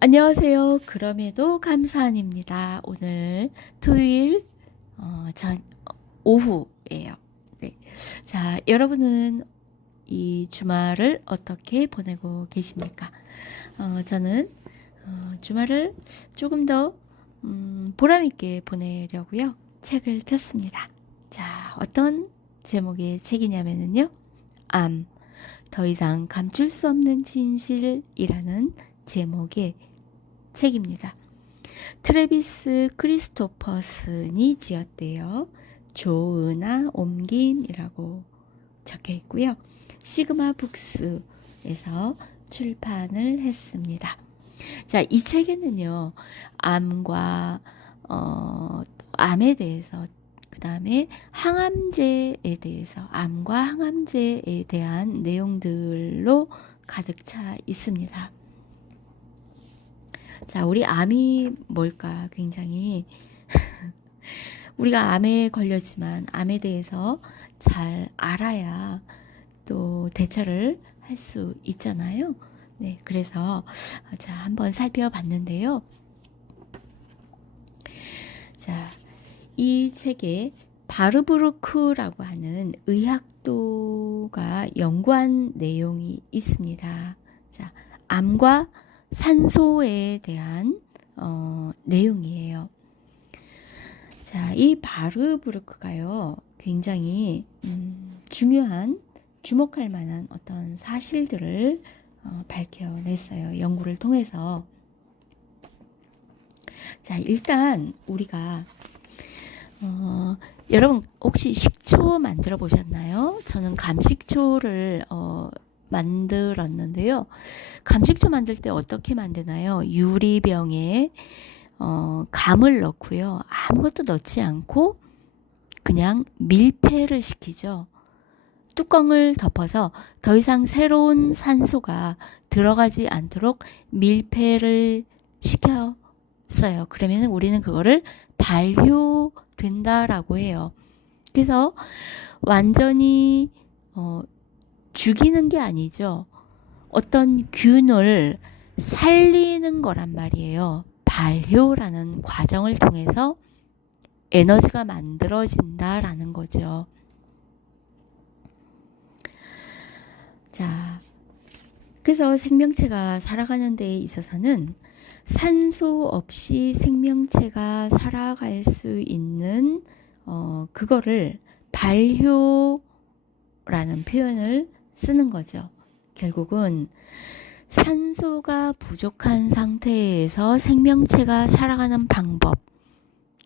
안녕하세요. 그럼에도 감사한입니다. 오늘 토요일 오후예요. 네. 자, 여러분은 이 주말을 어떻게 보내고 계십니까? 저는 주말을 조금 더 보람 있게 보내려고요. 책을 폈습니다. 자, 어떤 제목의 책이냐면요. 더 이상 감출 수 없는 진실이라는 제목의 책입니다. 트래비스 크리스토퍼슨이 지었대요. 조은아 옮김이라고 적혀 있고요. 시그마 북스에서 출판을 했습니다. 자, 이 책에는요, 암과 암에 대해서, 그 다음에 항암제에 대해서, 암과 항암제에 대한 내용들로 가득 차 있습니다. 자, 우리 암이 뭘까? 굉장히 우리가 암에 걸렸지만 암에 대해서 잘 알아야 또 대처를 할 수 있잖아요. 네, 그래서 자, 한번 살펴봤는데요. 자, 이 책에 바르부르크라고 하는 의학도가 연구한 내용이 있습니다. 자, 암과 산소에 대한 내용이에요. 자, 이 바르부르크가요, 굉장히 중요한 주목할 만한 어떤 사실들을 밝혀냈어요. 연구를 통해서. 자, 일단 우리가 여러분 혹시 식초 만들어 보셨나요? 저는 감식초를 만들었는데요. 감식초 만들 때 어떻게 만드나요? 유리병에 감을 넣고요. 아무것도 넣지 않고 그냥 밀폐를 시키죠. 뚜껑을 덮어서 더 이상 새로운 산소가 들어가지 않도록 밀폐를 시켰어요. 그러면 우리는 그거를 발효된다라고 해요. 그래서 완전히 죽이는 게 아니죠. 어떤 균을 살리는 거란 말이에요. 발효라는 과정을 통해서 에너지가 만들어진다라는 거죠. 자, 그래서 생명체가 살아가는 데 있어서는 산소 없이 생명체가 살아갈 수 있는 그거를 발효라는 표현을 쓰는 거죠. 결국은 산소가 부족한 상태에서 생명체가 살아가는 방법,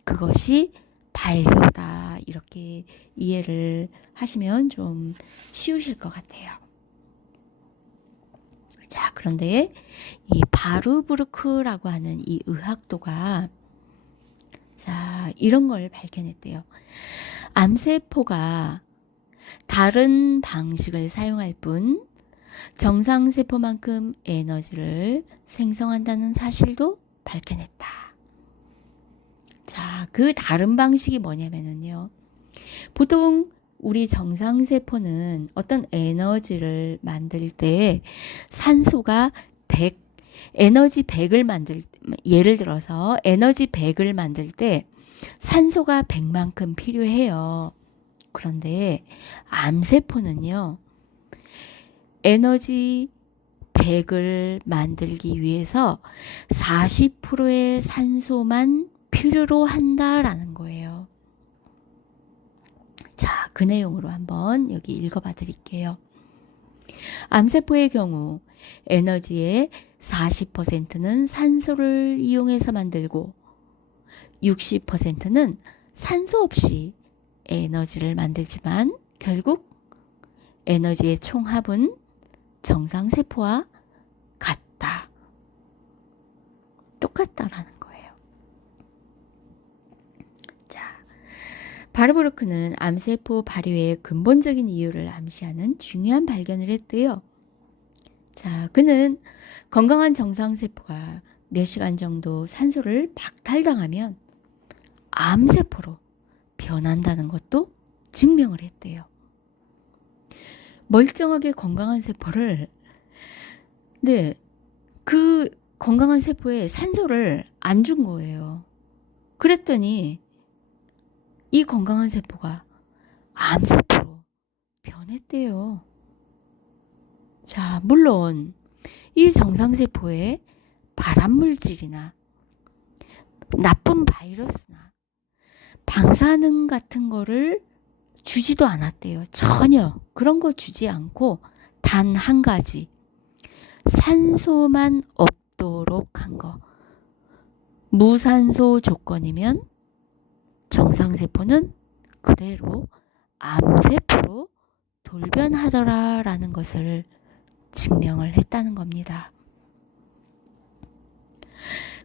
그것이 발효다. 이렇게 이해를 하시면 좀 쉬우실 것 같아요. 자, 그런데 이 바르부르크라고 하는 이 의학도가 자, 이런 걸 밝혀냈대요. 암세포가 다른 방식을 사용할 뿐 정상세포만큼 에너지를 생성한다는 사실도 밝혀냈다. 자, 그 다른 방식이 뭐냐면요. 보통 우리 정상세포는 어떤 에너지를 만들 때 산소가 100, 에너지 100을 예를 들어서 에너지 100을 만들 때 산소가 100만큼 필요해요. 그런데 암세포는요, 에너지 100을 만들기 위해서 40%의 산소만 필요로 한다라는 거예요. 자, 그 내용으로 한번 여기 읽어봐 드릴게요. 암세포의 경우 에너지의 40%는 산소를 이용해서 만들고 60%는 산소 없이 에너지를 만들지만 결국 에너지의 총합은 정상세포와 같다. 똑같다라는 거예요. 자, 바르부르크는 암세포 발효의 근본적인 이유를 암시하는 중요한 발견을 했대요. 자, 그는 건강한 정상세포가 몇 시간 정도 산소를 박탈당하면 암세포로 변한다는 것도 증명을 했대요. 멀쩡하게 건강한 세포를 그 건강한 세포에 산소를 안 준 거예요. 그랬더니 이 건강한 세포가 암세포로 변했대요. 자, 물론 이 정상세포에 발암물질이나 나쁜 바이러스나 방사능 같은 거를 주지도 않았대요. 전혀 그런 거 주지 않고 단 한 가지, 산소만 없도록 한 거. 무산소 조건이면 정상세포는 그대로 암세포로 돌변하더라라는 것을 증명을 했다는 겁니다.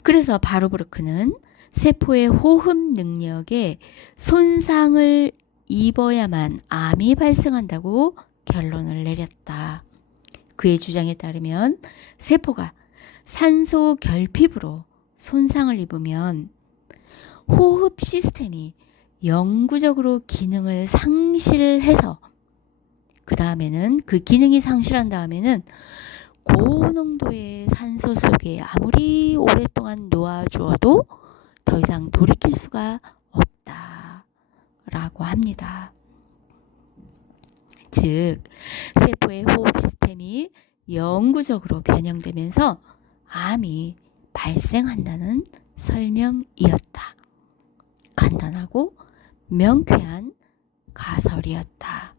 그래서 바르부르크는 세포의 호흡 능력에 손상을 입어야만 암이 발생한다고 결론을 내렸다. 그의 주장에 따르면 세포가 산소 결핍으로 손상을 입으면 호흡 시스템이 영구적으로 기능을 상실해서 그 다음에는 그 기능이 상실한 다음에는 고농도의 산소 속에 아무리 오랫동안 놓아주어도 더 이상 돌이킬 수가 없다라고 합니다. 즉, 세포의 호흡 시스템이 영구적으로 변형되면서 암이 발생한다는 설명이었다. 간단하고 명쾌한 가설이었다.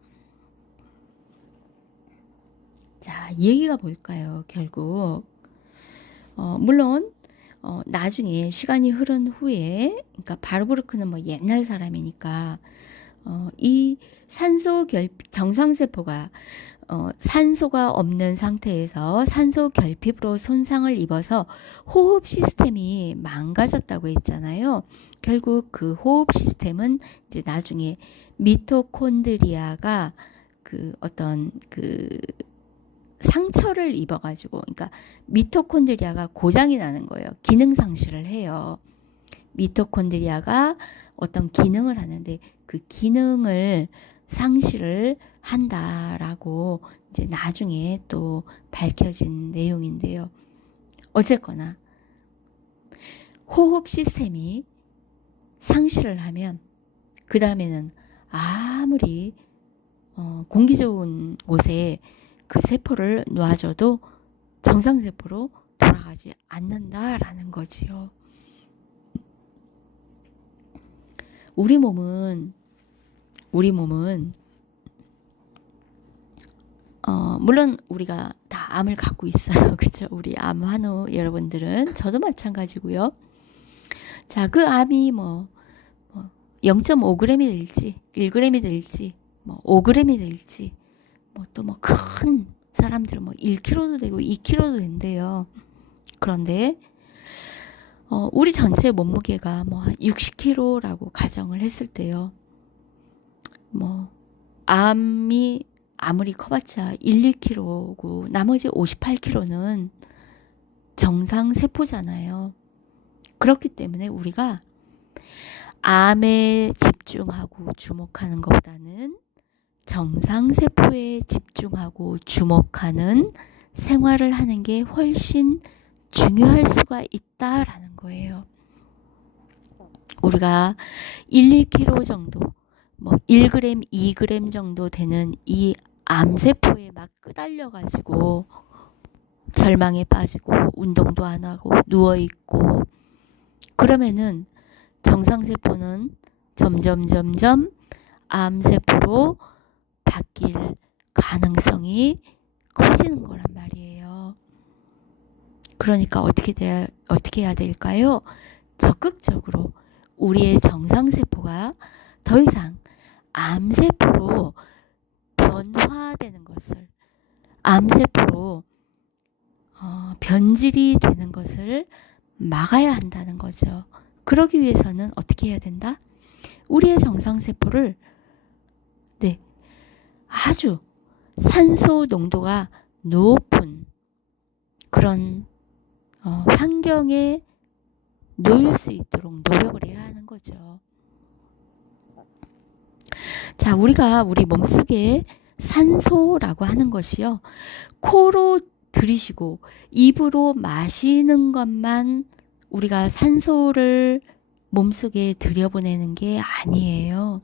자, 얘기가 뭘까요? 결국 물론 나중에 시간이 흐른 후에, 그러니까 바르부르크는 뭐 옛날 사람이니까 이 산소 결핍, 정상세포가 산소가 없는 상태에서 산소 결핍으로 손상을 입어서 호흡 시스템이 망가졌다고 했잖아요. 결국 그 호흡 시스템은 이제 나중에 미토콘드리아가 그 어떤 그 상처를 입어가지고, 그러니까 미토콘드리아가 고장이 나는 거예요. 기능 상실을 해요. 미토콘드리아가 어떤 기능을 하는데 그 기능을 상실을 한다라고 이제 나중에 또 밝혀진 내용인데요. 어쨌거나 호흡 시스템이 상실을 하면 그 다음에는 아무리 공기 좋은 곳에 그 세포를 놔줘도 정상세포로 돌아가지 않는다라는 거지요. 우리 몸은 물론 우리가 다 암을 갖고 있어요. 그렇죠? 우리 암 환우 여러분들은, 저도 마찬가지고요. 자, 그 암이 뭐 0.5g이 될지 1g이 될지 뭐 5g이 될지 뭐 또 뭐 큰 사람들은 뭐 1kg도 되고 2kg도 된대요. 그런데 우리 전체 몸무게가 뭐 한 60kg라고 가정을 했을 때요. 뭐 암이 아무리 커봤자 1, 2kg고 나머지 58kg는 정상 세포잖아요. 그렇기 때문에 우리가 암에 집중하고 주목하는 것보다는 정상 세포에 집중하고 주목하는 생활을 하는 게 훨씬 중요할 수가 있다라는 거예요. 우리가 1, 2kg 정도, 뭐 1g, 2g 정도 되는 이 암세포에 막 끄달려가지고 절망에 빠지고 운동도 안 하고 누워있고 그러면은 정상세포는 점점 암세포로 바뀔 가능성이 커지는 거란 말이에요. 그러니까 어떻게 해야 될까요? 적극적으로 우리의 정상세포가 더 이상 암세포로 변화되는 것을, 암세포로 변질이 되는 것을 막아야 한다는 거죠. 그러기 위해서는 어떻게 해야 된다? 우리의 정상세포를 아주 산소 농도가 높은 그런 환경에 놓일 수 있도록 노력을 해야 하는 거죠. 자, 우리가 우리 몸속에 산소라고 하는 것이요, 코로 들이쉬고 입으로 마시는 것만 우리가 산소를 몸속에 들여보내는 게 아니에요.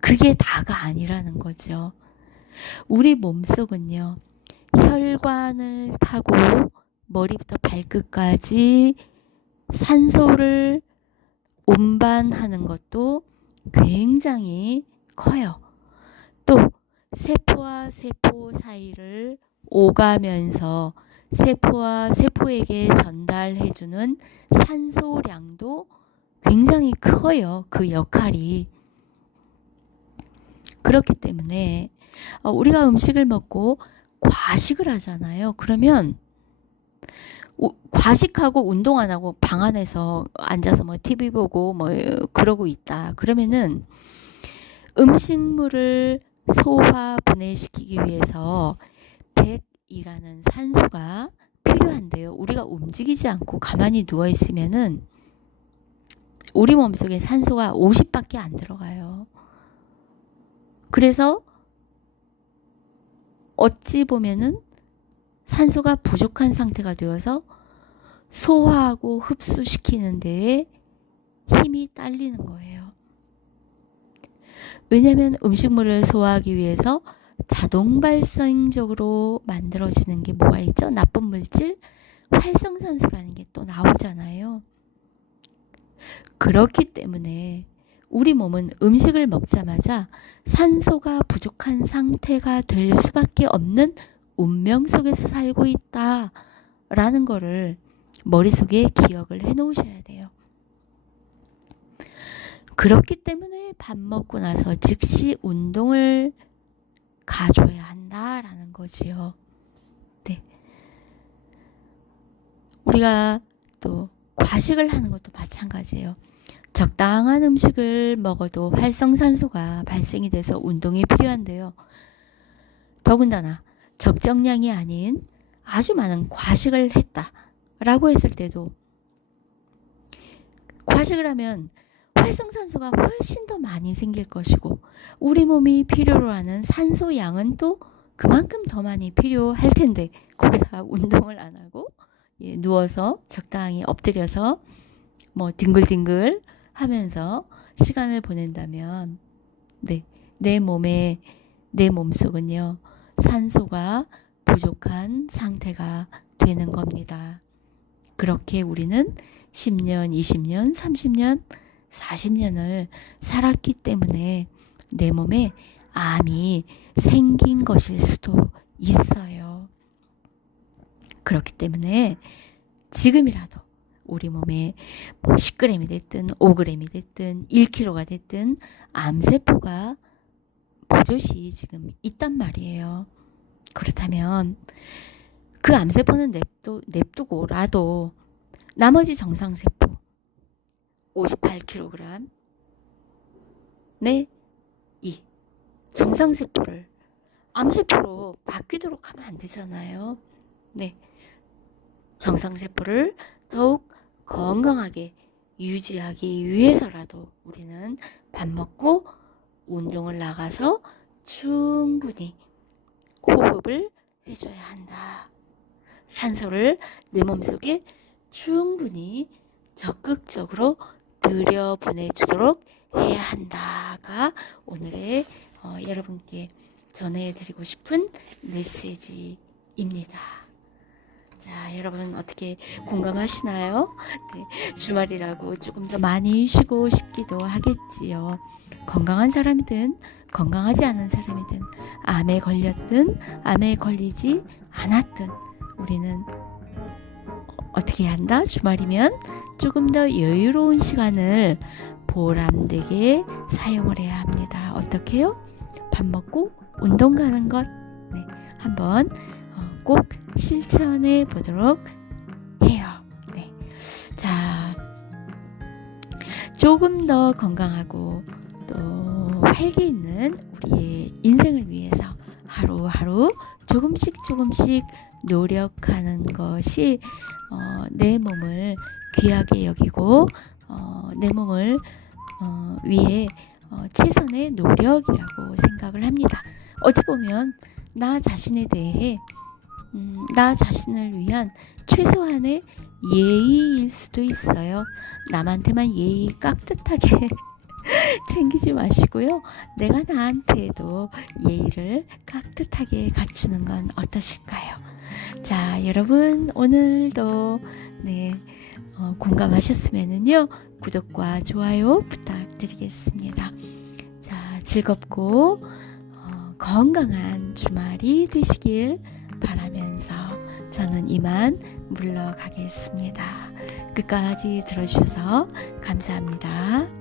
그게 다가 아니라는 거죠. 우리 몸속은요, 혈관을 타고 머리부터 발끝까지 산소를 운반하는 것도 굉장히 커요. 또 세포와 세포 사이를 오가면서 세포와 세포에게 전달해주는 산소량도 굉장히 커요. 그 역할이. 그렇기 때문에 우리가 음식을 먹고 과식을 하잖아요. 그러면 과식하고 운동 안 하고 방 안에서 앉아서 뭐 TV 보고 뭐 그러고 있다. 그러면은 음식물을 소화 분해시키기 위해서 100이라는 산소가 필요한데요. 우리가 움직이지 않고 가만히 누워 있으면은 우리 몸속에 산소가 50밖에 안 들어가요. 그래서 어찌 보면은 산소가 부족한 상태가 되어서 소화하고 흡수시키는 데에 힘이 딸리는 거예요. 왜냐하면 음식물을 소화하기 위해서 자동 발생적으로 만들어지는 게 뭐가 있죠? 나쁜 물질, 활성산소라는 게 또 나오잖아요. 그렇기 때문에 우리 몸은 음식을 먹자마자 산소가 부족한 상태가 될 수밖에 없는 운명 속에서 살고 있다라는 거를 머릿속에 기억을 해 놓으셔야 돼요. 그렇기 때문에 밥 먹고 나서 즉시 운동을 가줘야 한다라는 거지요. 네. 우리가 또 과식을 하는 것도 마찬가지예요. 적당한 음식을 먹어도 활성산소가 발생이 돼서 운동이 필요한데요. 더군다나 적정량이 아닌 아주 많은 과식을 했다라고 했을 때도 과식을 하면 활성산소가 훨씬 더 많이 생길 것이고 우리 몸이 필요로 하는 산소 양은 또 그만큼 더 많이 필요할 텐데 거기다가 운동을 안 하고 누워서 적당히 엎드려서 뭐 뒹굴뒹굴 하면서 시간을 보낸다면 내 몸속은요 산소가 부족한 상태가 되는 겁니다. 그렇게 우리는 10년, 20년, 30년, 40년을 살았기 때문에 내 몸에 암이 생긴 것일 수도 있어요. 그렇기 때문에 지금이라도 우리 몸에 뭐 10g이 됐든 5g이 됐든 1kg가 됐든 암세포가 버젓이 지금 있단 말이에요. 그렇다면 그 암세포는 냅두고라도 나머지 정상세포 58kg 이 정상세포를 암세포로 바뀌도록 하면 안 되잖아요. 네, 정상세포를 더욱 건강하게 유지하기 위해서라도 우리는 밥 먹고 운동을 나가서 충분히 호흡을 해줘야 한다. 산소를 내 몸속에 충분히 적극적으로 들여보내주도록 해야 한다가 오늘의 여러분께 전해드리고 싶은 메시지입니다. 자, 여러분 어떻게 공감하시나요? 네, 주말이라고 조금 더 많이 쉬고 싶기도 하겠지요. 건강한 사람이든 건강하지 않은 사람이든 암에 걸렸든 암에 걸리지 않았든 우리는 어떻게 한다? 주말이면 조금 더 여유로운 시간을 보람되게 사용을 해야 합니다. 어떻게요? 밥 먹고 운동 가는 것 한번 꼭 실천해 보도록 해요. 네. 자, 조금 더 건강하고 또 활기 있는 우리의 인생을 위해서 하루하루 조금씩 노력하는 것이 내 몸을 귀하게 여기고 내 몸을 위해 최선의 노력이라고 생각을 합니다. 어찌 보면 나 자신에 대해 나 자신을 위한 최소한의 예의일 수도 있어요. 남한테만 예의 깍듯하게 챙기지 마시고요. 내가 나한테도 예의를 깍듯하게 갖추는 건 어떠실까요? 자, 여러분 오늘도 공감하셨으면요. 구독과 좋아요 부탁드리겠습니다. 자, 즐겁고 건강한 주말이 되시길 바라면서 저는 이만 물러가겠습니다. 끝까지 들어주셔서 감사합니다.